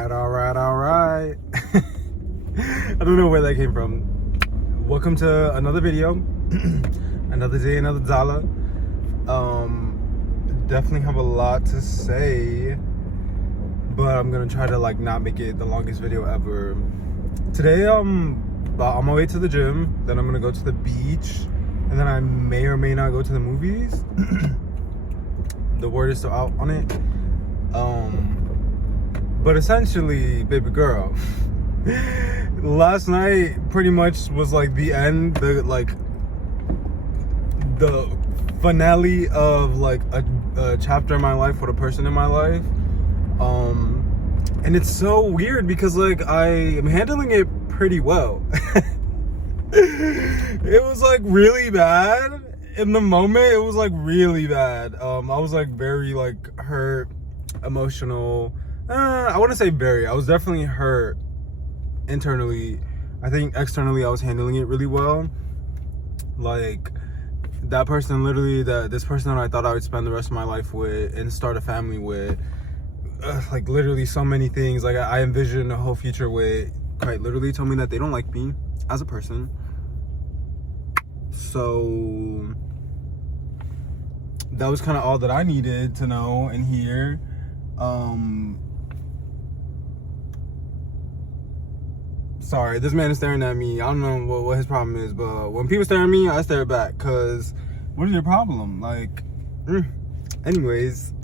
All right. I don't know where that came from. Welcome to another video. Another day, another dollar. Definitely have a lot to say, but I'm gonna try to not make it the longest video ever. Today, on my way to the gym. Then I'm gonna go to the beach, and then I may or may not go to the movies. The word is still out on it. But essentially, baby girl, last night pretty much was the end, the finale of a chapter in my life with a person in my life. And it's so weird because I am handling it pretty well. It was really bad in the moment. It was really bad. I was very hurt, emotional. I wouldn't say very. I was definitely hurt internally. I think externally I was handling it really well. That person, literally, this person that I thought I would spend the rest of my life with and start a family with, literally so many things. I envisioned a whole future with, quite literally told me that they don't like me as a person. So that was kind of all that I needed to know and hear. Sorry, this man is staring at me. I don't know what his problem is, but when people stare at me, I stare back. Cause what is your problem? Anyways,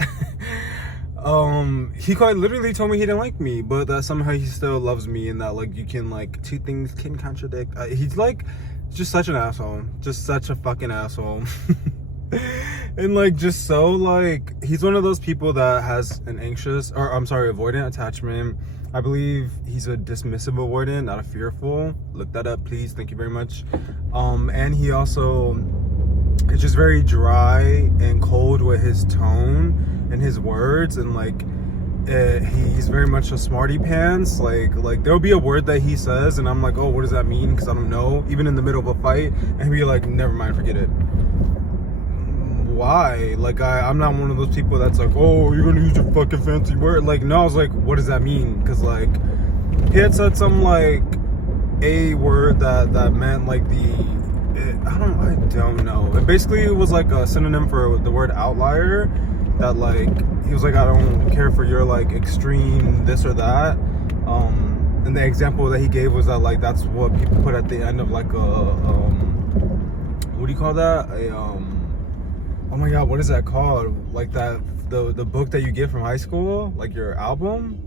he quite literally told me he didn't like me, but that somehow he still loves me, and that you can two things can contradict. He's just such an asshole, just such a fucking asshole. And just so he's one of those people that has an avoidant attachment. I believe he's a dismissive avoidant, not a fearful. Look that up, please. Thank you very much. And he also is just very dry and cold with his tone and his words, and he's very much a smarty pants. There'll be a word that he says, and I'm oh, what does that mean? Because I don't know. Even in the middle of a fight, and he'll be never mind, forget it. Why? I'm not one of those people that's oh, you're gonna use your fucking fancy word. No, I was what does that mean? Because he had said some a word that meant I don't know. It basically was a synonym for the word outlier. That he was I don't care for your extreme this or that. And the example that he gave was that that's what people put at the end of what do you call that? Oh my god, what is that called? The book that you get from high school, your album,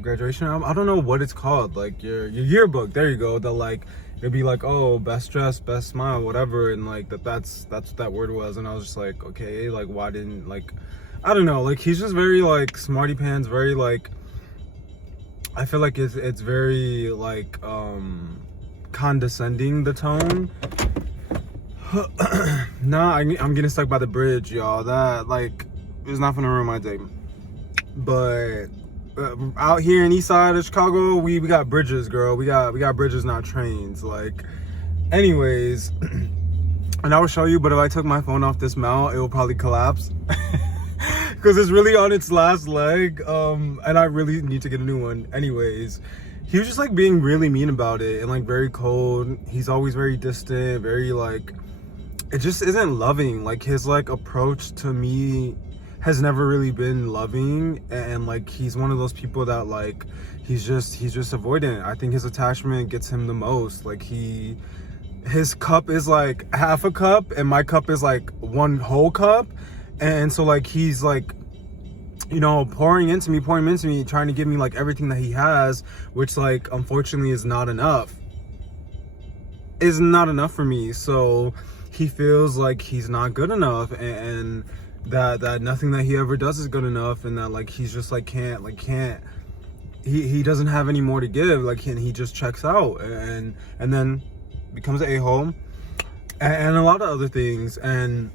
graduation album. I don't know what it's called. Your yearbook. There you go. It'd be oh, best dress, best smile, whatever, and that's what that word was. And I was just okay, why didn't I don't know. He's just very smarty pants, very I feel it's very condescending, the tone. Nah, I'm getting stuck by the bridge, y'all. That it's not gonna ruin my day. But out here in east side of Chicago, we got bridges, girl. We got bridges, not trains. Anyways, and I will show you. But if I took my phone off this mount, it will probably collapse because it's really on its last leg. And I really need to get a new one. Anyways, he was just being really mean about it and very cold. He's always very distant, very it just isn't loving. His approach to me has never really been loving, and he's one of those people that he's just avoidant. I think his attachment gets him the most. His cup is half a cup, and my cup is one whole cup, and so he's pouring into me, trying to give me everything that he has, which unfortunately is not enough for me. So he feels he's not good enough, and that nothing that he ever does is good enough, and that he's just can't he doesn't have any more to give, and he just checks out, and then becomes an a-hole, and a lot of other things. And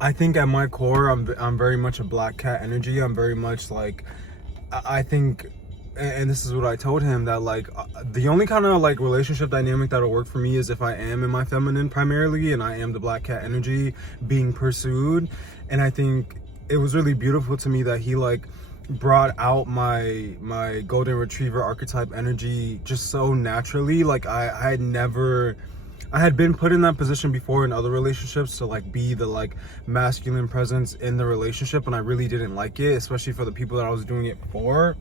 I think at my core, I'm very much a black cat energy. I'm very much I think, and this is what I told him, that the only kind of relationship dynamic that'll work for me is if I am in my feminine primarily, and I am the black cat energy being pursued. And I think it was really beautiful to me that he brought out my golden retriever archetype energy just so naturally. Like I had been put in that position before in other relationships to like be the like masculine presence in the relationship, and I really didn't like it, especially for the people that I was doing it for.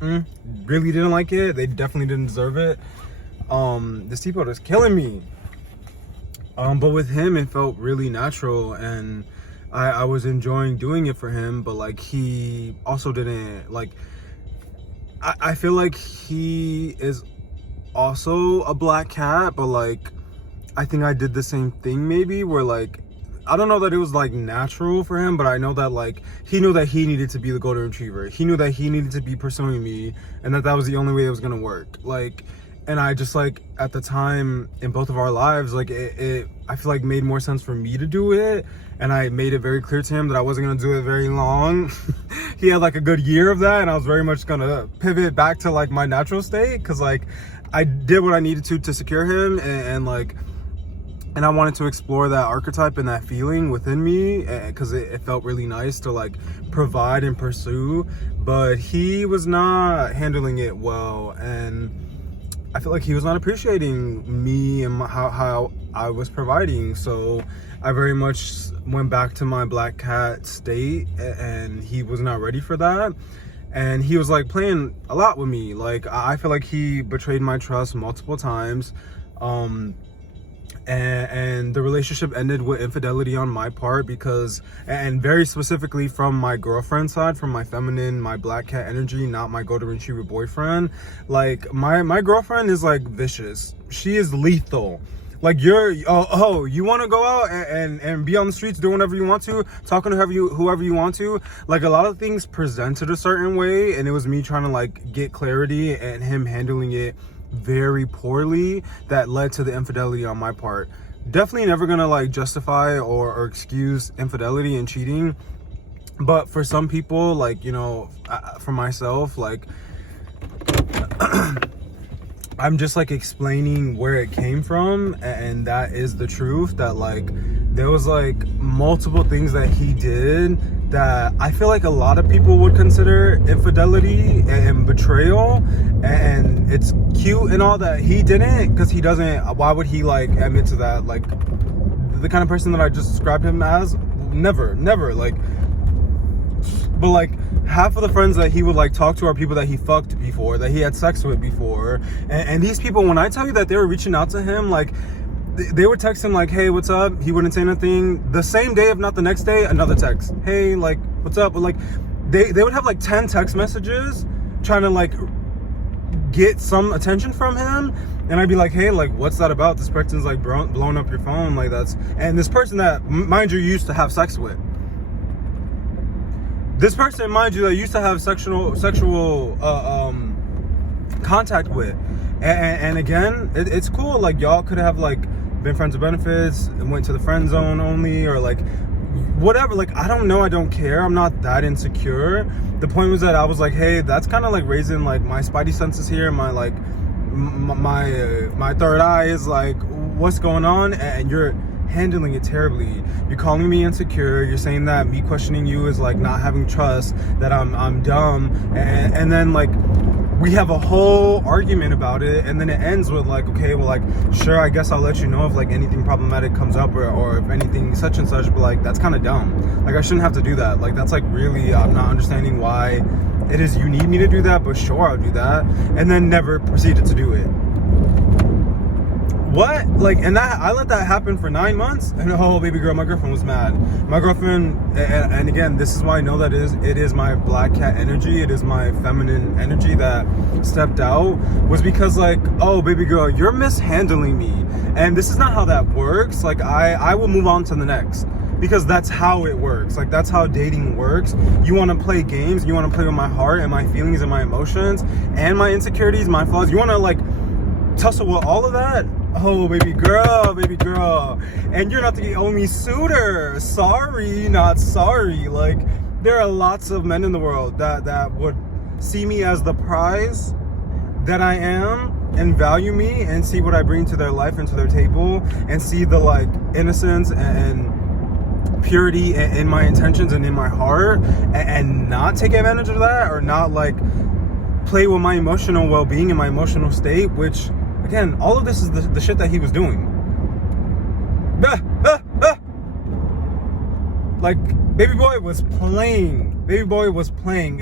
Really didn't like it. They definitely didn't deserve it. This teapot is killing me. But with him it felt really natural, and I was enjoying doing it for him, but like he also didn't like, I feel like he is also a black cat, but like I think I did the same thing maybe, where like I don't know that it was like natural for him, but I know that like he knew that he needed to be the golden retriever. He knew that he needed to be pursuing me, and that was the only way it was gonna work. Like, and I just like at the time in both of our lives, like it I feel like made more sense for me to do it, and I made it very clear to him that I wasn't gonna do it very long. He had like a good year of that, and I was very much gonna pivot back to like my natural state, because like I did what I needed to secure him, and I wanted to explore that archetype and that feeling within me, because it felt really nice to like provide and pursue. But he was not handling it well, and I feel like he was not appreciating me and how I was providing. So I very much went back to my black cat state, and he was not ready for that. And he was like playing a lot with me. Like I feel like he betrayed my trust multiple times. And the relationship ended with infidelity on my part, because, and very specifically from my girlfriend's side, from my feminine, my black cat energy, not my golden retriever boyfriend. Like my girlfriend is like vicious. She is lethal. Like you want to go out and be on the streets doing whatever you want to, talking to whoever you want to. Like a lot of things presented a certain way, and it was me trying to like get clarity and him handling it very poorly, that led to the infidelity on my part. Definitely never gonna like justify or excuse infidelity and cheating, but for some people, like, you know, for myself, like I'm just like explaining where it came from, and that is the truth. That like there was like multiple things that he did that I feel like a lot of people would consider infidelity and betrayal, and it's cute and all that he didn't, because he doesn't. Why would he like admit to that? Like the kind of person that I just described him as, never like. But like half of the friends that he would like talk to are people that he fucked before, that he had sex with before, and these people, when I tell you that they were reaching out to him, like they would text him like, hey, what's up? He wouldn't say anything. The same day, if not the next day, another text, hey, like, what's up? But like they would have like 10 text messages trying to like get some attention from him, and I'd be like, hey, like, what's that about? This person's like blowing up your phone, like that's, and this person that, mind you, used to have sex with. This person, mind you, that used to have sexual contact with, and again, it's cool. Like y'all could have like been friends with benefits and went to the friend zone only, or like whatever. Like I don't know, I don't care. I'm not that insecure. The point was that I was like, hey, that's kind of like raising like my spidey senses here. My like my third eye is like, what's going on? And you're handling it terribly. You're calling me insecure. You're saying that me questioning you is like not having trust, that I'm dumb, and then like we have a whole argument about it, and then it ends with like, okay, well, like, sure, I guess I'll let you know if like anything problematic comes up, or if anything such and such, but like that's kind of dumb. Like I shouldn't have to do that. Like that's like really, I'm not understanding why it is you need me to do that, but sure, I'll do that, and then never proceeded to do it. What? Like, and that, I let that happen for 9 months, and oh baby girl, my girlfriend was mad. My girlfriend, and again, this is why I know that it is my black cat energy, it is my feminine energy that stepped out, was because like, oh baby girl, you're mishandling me, and this is not how that works. Like I will move on to the next, because that's how it works. Like that's how dating works. You want to play games, you want to play with my heart and my feelings and my emotions and my insecurities, my flaws. You want to like tussle with all of that. Oh baby girl, and you're not the only suitor. Sorry, not sorry. Like there are lots of men in the world that would see me as the prize that I am, and value me, and see what I bring to their life and to their table, and see the like innocence and purity in my intentions and in my heart, and not take advantage of that, or not like play with my emotional well-being and my emotional state, which again, all of this is the shit that he was doing. Like, baby boy was playing,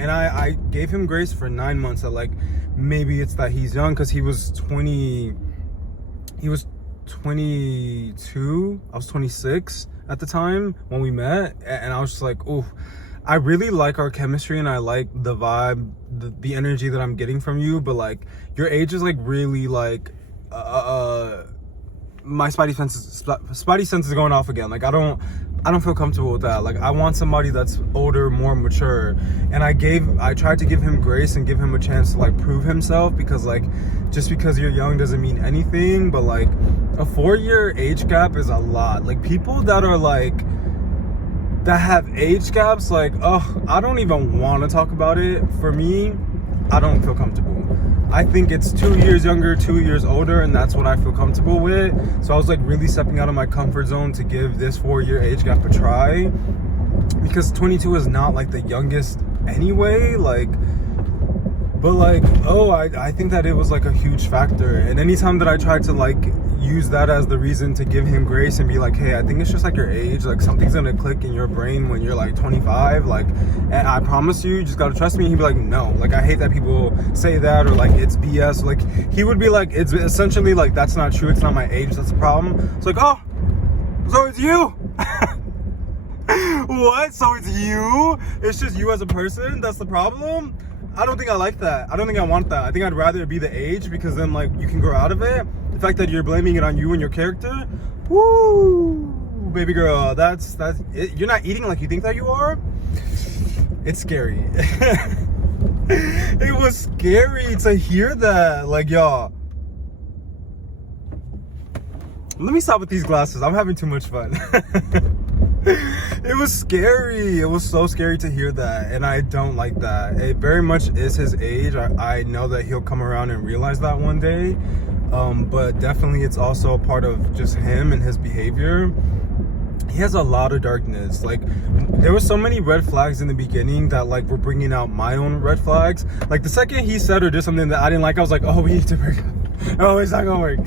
and I gave him grace for 9 months. That like, maybe it's that he's young, because he was 22, I was 26 at the time when we met, and I was just like, ooh, I really like our chemistry, and I like the vibe, the energy that I'm getting from you, but like, your age is like really like, my spidey sense is going off again. Like, I don't feel comfortable with that. Like, I want somebody that's older, more mature. And I tried to give him grace and give him a chance to like prove himself, because like, just because you're young doesn't mean anything. But like, a 4-year age gap is a lot. Like, people that are like, that have age gaps, like, oh, I don't even want to talk about it. For me, I don't feel comfortable. I think it's 2 years younger, 2 years older, and that's what I feel comfortable with. So I was like really stepping out of my comfort zone to give this 4-year age gap a try, because 22 is not like the youngest anyway. Like, but like, oh, I think that it was like a huge factor. And anytime that I tried to like use that as the reason to give him grace and be like, hey, I think it's just like your age, like something's gonna click in your brain when you're like 25, like, and I promise you just gotta trust me. He'd be like, no, like, I hate that people say that, or like it's BS. Like, he would be like, it's essentially like, that's not true, it's not my age, that's the problem. It's like, oh, so it's you. What? So it's you? It's just you as a person? That's the problem? I don't think I like that. I don't think I want that. I think I'd rather it be the age, because then like you can grow out of it. The fact that you're blaming it on you and your character, woo, baby girl, that's it. You're not eating like you think that you are. It's scary. It was scary to hear that. Like, y'all, let me stop with these glasses. I'm having too much fun. It was scary. It was so scary to hear that, and I don't like that. It very much is his age. I know that he'll come around and realize that one day, but definitely it's also a part of just him and his behavior. He has a lot of darkness. Like, there were so many red flags in the beginning that like were bringing out my own red flags. Like, the second he said or did something that I didn't like, I was like, oh, we need to break up. Oh, it's not gonna work.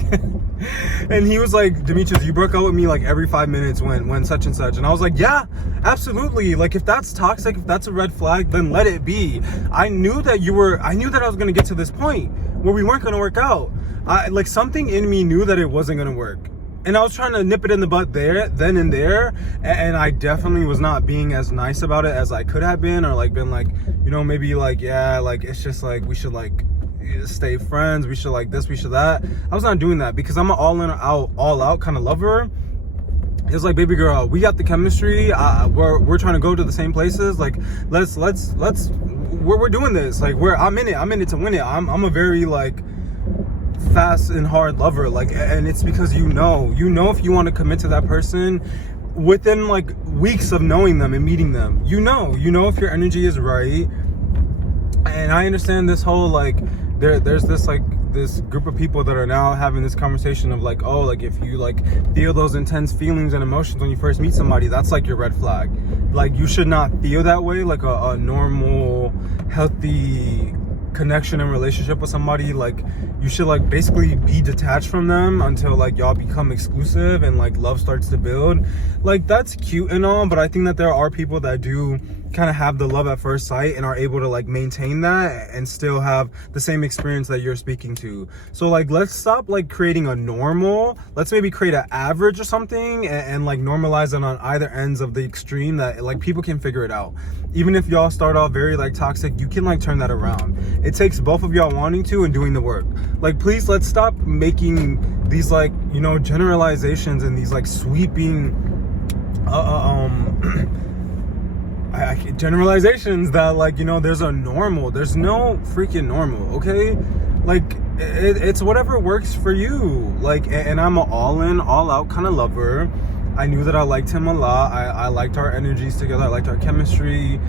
And he was like, Demetrius, you broke up with me like every 5 minutes when such and such. And I was like, yeah, absolutely. Like, if that's toxic, if that's a red flag, then let it be. I knew that I was gonna get to this point where we weren't gonna work out. Like, something in me knew that it wasn't gonna work. And I was trying to nip it in the butt then and there. And I definitely was not being as nice about it as I could have been, or like been like, you know, maybe like, yeah, like, it's just like, we should like stay friends, we should like this, we should that. I was not doing that, because I'm an all out kind of lover. It's like, baby girl, we got the chemistry, we're trying to go to the same places, like, let's we're doing this, like, I'm in it to win it. I'm a very like fast and hard lover, like, and it's because you know if you want to commit to that person within like weeks of knowing them and meeting them, you know if your energy is right. And I understand this whole like, there's this like this group of people that are now having this conversation of like, oh, like, if you like feel those intense feelings and emotions when you first meet somebody, that's like your red flag. Like, you should not feel that way. Like, a normal, healthy connection and relationship with somebody, like, you should like basically be detached from them until like y'all become exclusive and like love starts to build. Like, that's cute and all, but I think that there are people that do kind of have the love at first sight and are able to like maintain that and still have the same experience that you're speaking to. So like, let's stop like creating a normal, let's maybe create an average or something, and like normalize it on either ends of the extreme, that like people can figure it out. Even if y'all start off very like toxic, you can like turn that around. It takes both of y'all wanting to and doing the work. Like, please, let's stop making these like, you know, generalizations and these like sweeping generalizations that like, you know, there's a normal. There's no freaking normal, okay? Like, it's whatever works for you. Like, and I'm an all in, all out kind of lover. I knew that I liked him a lot. I liked our energies together. I liked our chemistry.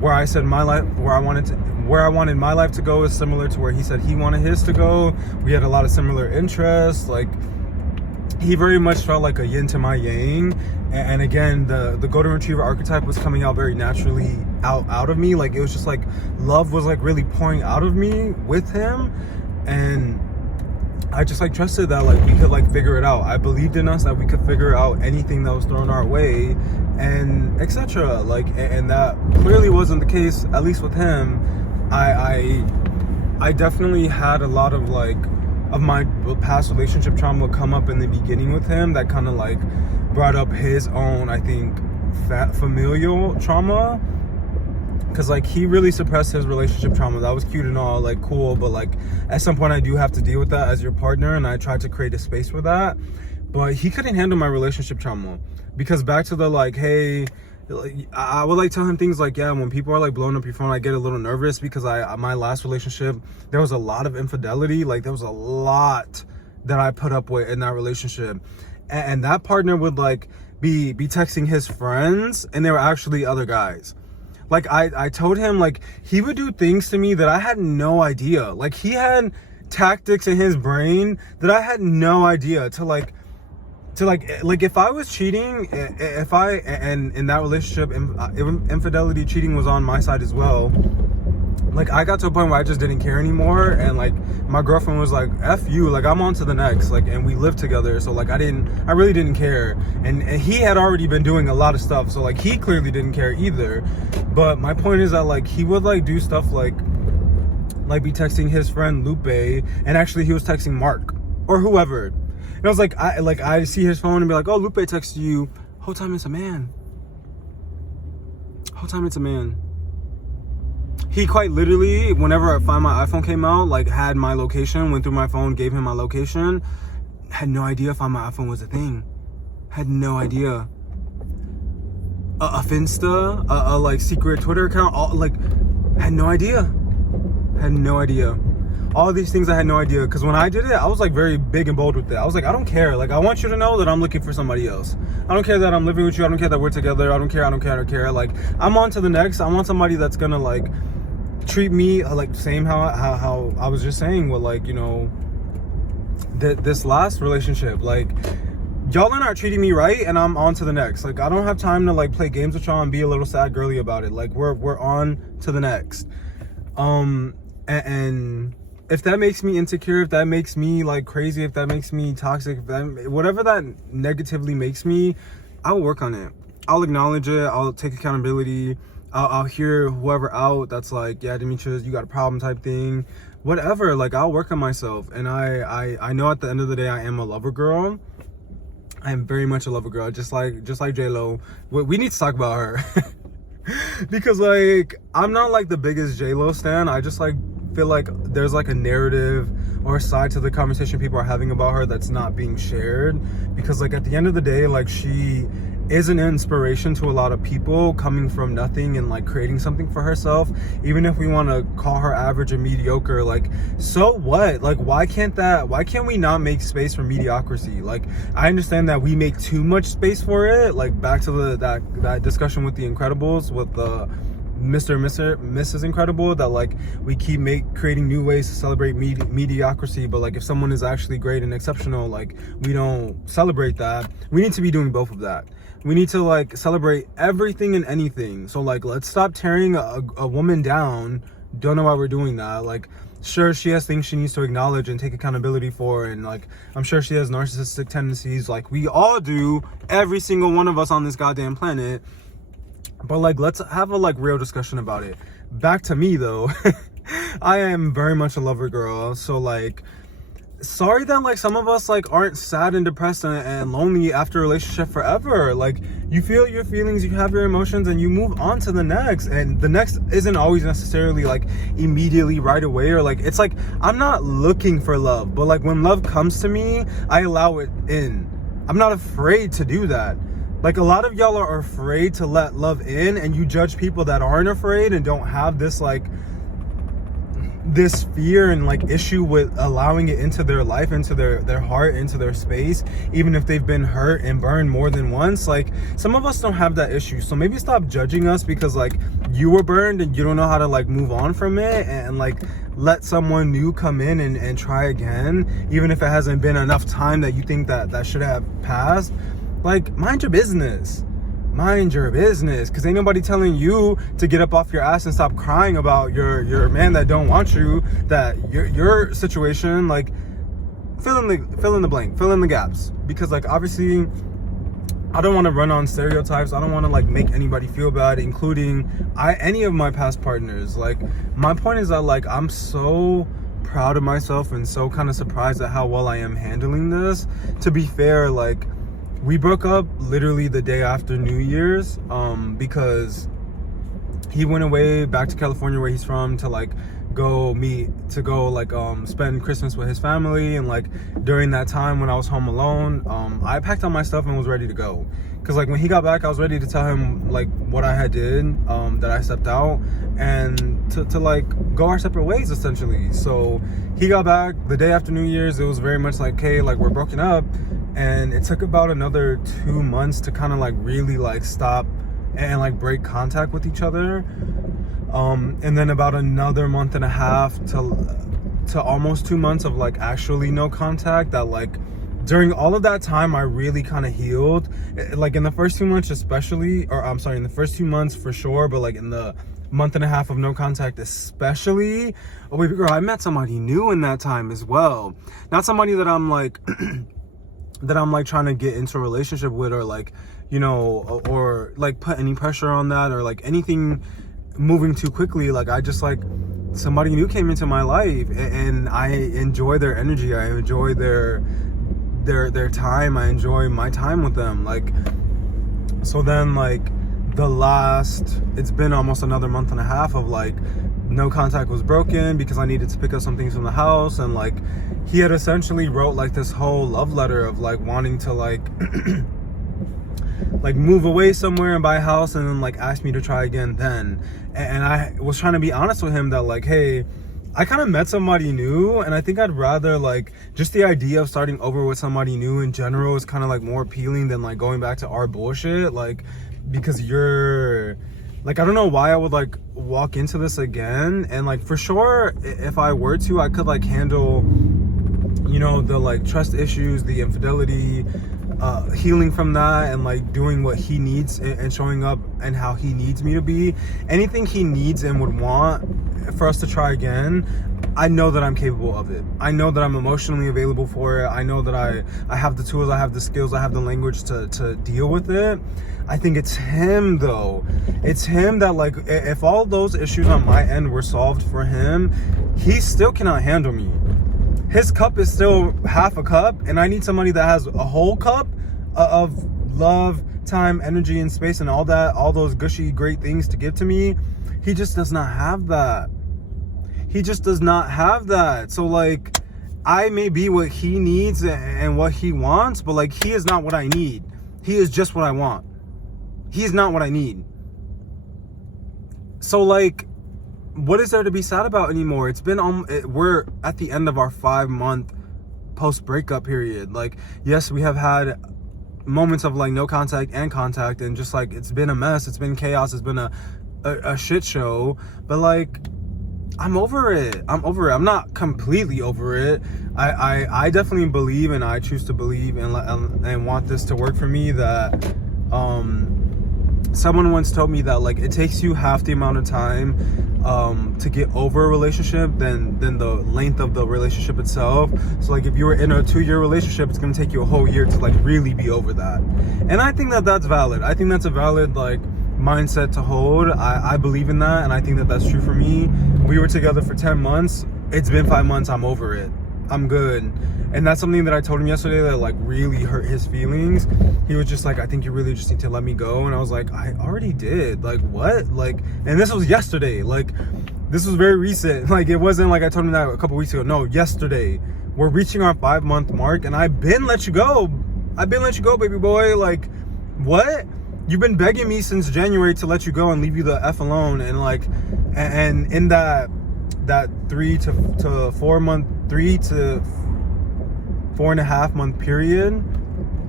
Where I said my life, where I wanted my life to go is similar to where he said he wanted his to go. We had a lot of similar interests. Like, he very much felt like a yin to my yang. And again, the golden retriever archetype was coming out very naturally out of me. Like, it was just like love was like really pouring out of me with him. And I just like trusted that like we could like figure it out. I believed in us that we could figure out anything that was thrown our way, and etc. Like, and that clearly wasn't the case, at least with him. I definitely had a lot of like of my past relationship trauma come up in the beginning with him that kind of like brought up his own, I think, familial trauma. Because like he really suppressed his relationship trauma. That was cute and all, like cool, but like at some point I do have to deal with that as your partner, and I tried to create a space for that. But he couldn't handle my relationship trauma, because back to the like, hey, like, I would like tell him things like, yeah, when people are like blowing up your phone, I get a little nervous, because my last relationship, there was a lot of infidelity. Like, there was a lot that I put up with in that relationship, and that partner would like be texting his friends, and they were actually other guys. Like, I told him, like, he would do things to me that I had no idea. Like, he had tactics in his brain that I had no idea to like if I was cheating, and in that relationship, infidelity, cheating was on my side as well. Like, I got to a point where I just didn't care anymore, and like my girlfriend was like, F you, like, I'm on to the next, like, and we lived together, so like I really didn't care, and he had already been doing a lot of stuff, so like he clearly didn't care either. But my point is that like he would like do stuff like be texting his friend Lupe, and actually he was texting Mark or whoever, and I was like, I see his phone and be like, oh, Lupe texted you, whole time it's a man. He quite literally, whenever I find my iPhone came out, like had my location, went through my phone, gave him my location, had no idea Find My iPhone was a thing. Had no idea. A Finsta, a like secret Twitter account, all, like, had no idea. All these things I had no idea, because when I did it, I was like very big and bold with it. I was like, I don't care. Like, I want you to know that I'm looking for somebody else. I don't care that I'm living with you. I don't care that we're together. I don't care. Like, I'm on to the next. I want somebody that's gonna like treat me like same how I was just saying with like, you know, this last relationship. Like, y'all are not treating me right, and I'm on to the next. Like, I don't have time to like play games with y'all and be a little sad girly about it. Like, we're on to the next. And if that makes me insecure, if that makes me like crazy, if that makes me toxic, whatever that negatively makes me, I'll work on it. I'll acknowledge it. I'll take accountability. I'll hear whoever out that's like, yeah, Demetrius, you got a problem type thing, whatever. Like, I'll work on myself. And I know at the end of the day, I am a lover girl. I am very much a lover girl, just like J-Lo. We need to talk about her. Because like, I'm not like the biggest J-Lo stan. I just like feel like there's like a narrative or a side to the conversation people are having about her that's not being shared. Because like, at the end of the day, like, she is an inspiration to a lot of people, coming from nothing and like creating something for herself. Even if we want to call her average or mediocre, like, so what? Like, why can't we not make space for mediocrity? Like, I understand that we make too much space for it. Like, back to that discussion with The Incredibles, with the Mr. and Mrs. Incredible, that like we keep creating new ways to celebrate mediocrity, but like if someone is actually great and exceptional, like, we don't celebrate that. We need to be doing both of that. We need to like celebrate everything and anything. So like, let's stop tearing a woman down. Don't know why we're doing that. Like, sure, she has things she needs to acknowledge and take accountability for, and like, I'm sure she has narcissistic tendencies, like we all do, every single one of us on this goddamn planet. But like, let's have a like real discussion about it. Back to me though. I am very much a lover girl, so like, sorry that like some of us like aren't sad and depressed and lonely after a relationship forever. Like, you feel your feelings, you have your emotions, and you move on to the next. And the next isn't always necessarily like immediately right away, or like, it's like, I'm not looking for love, but like when love comes to me, I allow it in. I'm not afraid to do that. Like, a lot of y'all are afraid to let love in, and you judge people that aren't afraid and don't have this like this fear and like issue with allowing it into their life, into their heart, into their space, even if they've been hurt and burned more than once. Like, some of us don't have that issue, so maybe stop judging us because like you were burned and you don't know how to like move on from it and like let someone new come in and try again, even if it hasn't been enough time that you think that should have passed, like mind your business. Mind your business, because ain't nobody telling you to get up off your ass and stop crying about your man that don't want you, that your situation. Like fill in the blank, fill in the gaps, because like obviously I don't want to run on stereotypes. I don't want to like make anybody feel bad, including any of my past partners. Like my point is that like I'm so proud of myself and so kind of surprised at how well I am handling this. To be fair, like we broke up literally the day after New Year's, because he went away back to California where he's from to like go spend Christmas with his family. And like during that time when I was home alone, I packed up my stuff and was ready to go, because like when he got back I was ready to tell him like what I had did, that I stepped out and to like go our separate ways essentially. So he got back the day after New Year's. It was very much like, hey, like we're broken up. And it took about another 2 months to kind of like really like stop and like break contact with each other. And then about another month and a half to almost 2 months of like actually no contact. That like during all of that time I really kind of healed. Like in the first 2 months especially, or I'm sorry, in the first 2 months for sure, but like in the month and a half of no contact especially, oh baby girl, I met somebody new in that time as well. Not somebody that I'm like that I'm like trying to get into a relationship with, or like, you know, or like put any pressure on that, or like anything moving too quickly. Like I just like somebody new came into my life and I enjoy their energy. I enjoy their time. I enjoy my time with them. Like, so then like it's been almost another month and a half of like no contact was broken because I needed to pick up some things from the house. And like he had essentially wrote like this whole love letter of like wanting to like like move away somewhere and buy a house, and then like asked me to try again then. And I was trying to be honest with him that like, hey, I kind of met somebody new, and I think I'd rather like just the idea of starting over with somebody new in general is kind of like more appealing than like going back to our bullshit. Like, because you're like, I don't know why I would like walk into this again. And like for sure if I were to, I could like handle, you know, the like trust issues, the infidelity, healing from that, and like doing what he needs and showing up and how he needs me to be. Anything he needs and would want for us to try again, I know that I'm capable of it. I know that I'm emotionally available for it. I know that I have the tools, I have the skills, I have the language to deal with it. I think it's him though. It's him that like, if all those issues on my end were solved for him, he still cannot handle me. His cup is still half a cup, and I need somebody that has a whole cup of love, time, energy, and space, and all that, all those gushy, great things to give to me. He just does not have that. He just does not have that. So like, I may be what he needs and what he wants, but like, he is not what I need. He is just what I want. He's not what I need. So like, what is there to be sad about anymore? It's been we're at the end of our 5-month post breakup period. Like, yes, we have had moments of like no contact and contact, and just like it's been a mess, it's been chaos, it's been a shit show, but like I'm over it. I'm not completely over it. I definitely believe, and I choose to believe and want this to work for me, that someone once told me that like it takes you half the amount of time to get over a relationship than the length of the relationship itself. So like if you were in a 2-year relationship, it's gonna take you a whole year to like really be over that. And I think that that's valid. I think that's a valid like mindset to hold. I believe in that, and I think that that's true for me. We were together for 10 months. It's been 5 months. I'm over it. I'm good. And that's something that I told him yesterday that like really hurt his feelings. He was just like, I think you really just need to let me go. And I was like, I already did. Like, what? Like, and this was yesterday. Like, this was very recent. Like, it wasn't like I told him that a couple weeks ago. No, yesterday. We're reaching our 5-month mark, and I've been let you go. I've been let you go, baby boy. Like, what? You've been begging me since January to let you go and leave you the F alone. And like, and in that 3 to 4 month, 3 to 4.5 month period,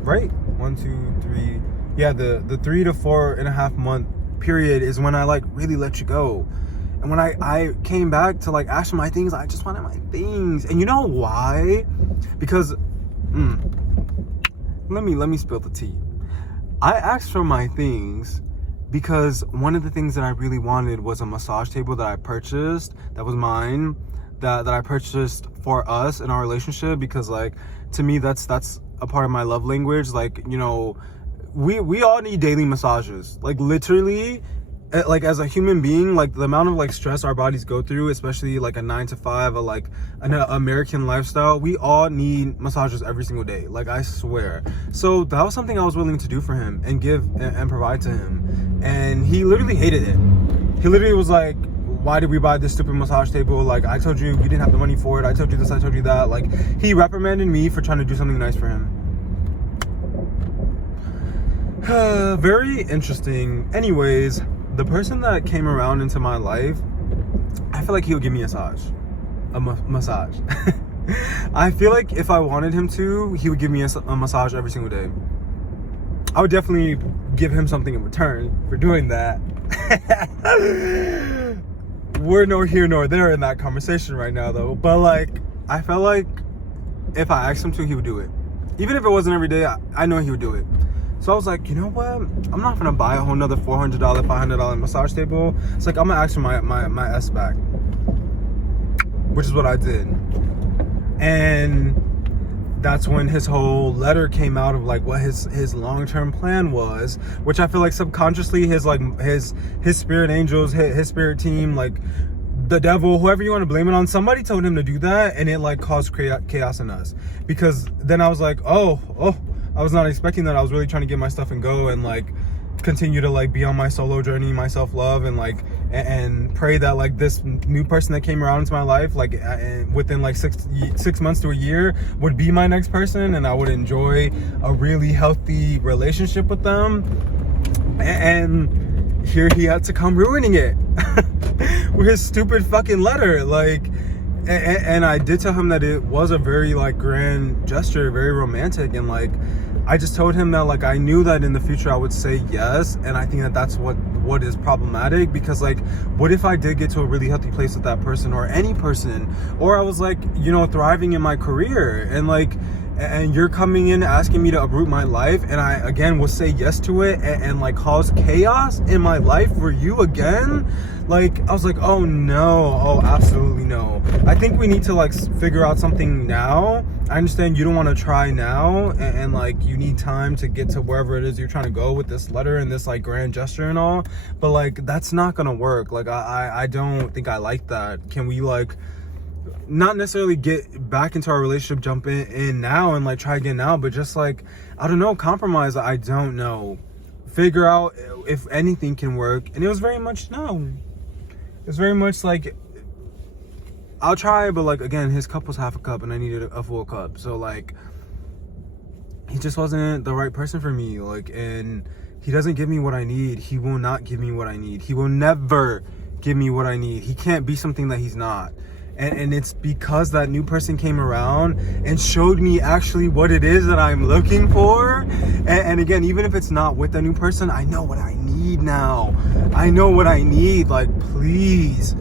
right? 1, 2, 3. Yeah, the 3 to 4.5 month period is when I like really let you go. And when I came back to like ask for my things, I just wanted my things. And you know why? Because let me spill the tea. I asked for my things because one of the things that I really wanted was a massage table that I purchased, that was mine, that I purchased for us in our relationship, because like to me that's a part of my love language. Like, you know, we all need daily massages. Like literally, like as a human being, like the amount of like stress our bodies go through, especially like a 9 to 5 or like an American lifestyle, we all need massages every single day, like I swear. So that was something I was willing to do for him and give and provide to him, and he literally hated it. He literally was like, why did we buy this stupid massage table? Like, I told you we didn't have the money for it. I told you this, I told you that. Like, he reprimanded me for trying to do something nice for him. Very interesting. Anyways, the person that came around into my life, I feel like he would give me a massage. I feel like if I wanted him to, he would give me a massage every single day. I would definitely give him something in return for doing that. We're nor here nor there in that conversation right now, though. But like, I felt like if I asked him to, he would do it. Even if it wasn't every day, I know he would do it. So I was like, you know what? I'm not gonna buy a whole nother $400, $500 massage table. It's like, I'm gonna ask for my S back, which is what I did. And that's when his whole letter came out of like what his long-term plan was, which I feel like subconsciously his spirit angels, his spirit team, like the devil, whoever you want to blame it on, somebody told him to do that, and it like caused chaos in us. Because then I was like, oh, I was not expecting that. I was really trying to get my stuff and go and like continue to like be on my solo journey, my self-love, and like and pray that like this new person that came around into my life, like within like 6 months to a year, would be my next person, and I would enjoy a really healthy relationship with them. And here he had to come ruining it with his stupid fucking letter. Like, and I did tell him that it was a very like grand gesture, very romantic, and like I just told him that like I knew that in the future I would say yes, and I think that that's what is problematic. Because like, what if I did get to a really healthy place with that person, or any person, or I was like, you know, thriving in my career, and like, and you're coming in asking me to uproot my life, and I again will say yes to it, and like cause chaos in my life for you again. Like, I was like, oh no, oh absolutely no. I think we need to like figure out something now. I understand you don't want to try now, and like you need time to get to wherever it is you're trying to go with this letter and this like grand gesture and all, but like that's not gonna work. Like I don't think I like that. Can we like not necessarily get back into our relationship, jump in now and like try again now, but just like, I don't know, compromise? I don't know, figure out if anything can work. And it was very much no. It's very much like, I'll try, but like again, his cup was half a cup and I needed a full cup. So like, he just wasn't the right person for me. Like, and he doesn't give me what I need. He will not give me what I need. He will never give me what I need. He can't be something that he's not. And it's because that new person came around and showed me actually what it is that I'm looking for. And again, even if it's not with the new person, I know what I need now. I know what I need. Like, please.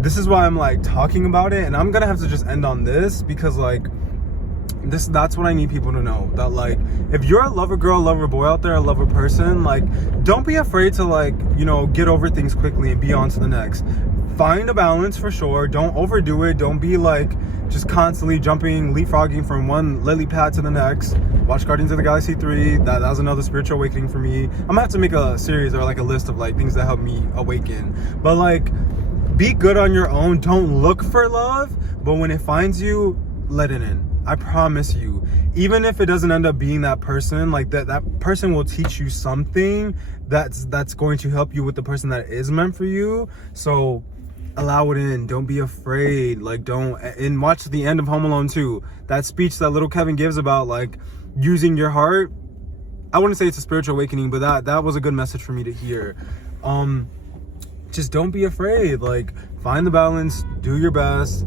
This is why I'm like talking about it. And I'm gonna have to just end on this, because like, that's what I need people to know. That like, if you're a lover girl, lover boy out there, a lover person, like, don't be afraid to like, you know, get over things quickly and be on to the next. Find a balance for sure. Don't overdo it. Don't be like just constantly jumping, leapfrogging from one lily pad to the next. Watch Guardians of the Galaxy 3. That was another spiritual awakening for me. I'm gonna have to make a series or like a list of like things that help me awaken. But like, be good on your own. Don't look for love, but when it finds you, let it in. I promise you. Even if it doesn't end up being that person, like that person will teach you something that's going to help you with the person that is meant for you. So allow it in. Don't be afraid. Like, don't. And watch the end of Home Alone 2. That speech that little Kevin gives about like using your heart. I wouldn't say it's a spiritual awakening, but that was a good message for me to hear. Just don't be afraid. Like, find the balance, do your best,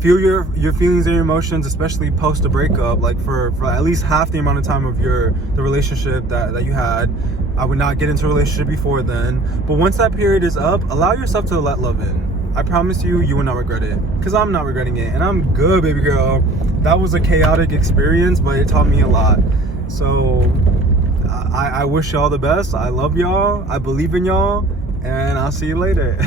feel your feelings and your emotions, especially post a breakup, like for at least half the amount of time of the relationship that you had. I would not get into a relationship before then, but once that period is up, allow yourself to let love in. I promise you, you will not regret it, because I'm not regretting it, and I'm good, baby girl. That was a chaotic experience, but it taught me a lot. So I wish y'all the best. I love y'all, I believe in y'all, and I'll see you later.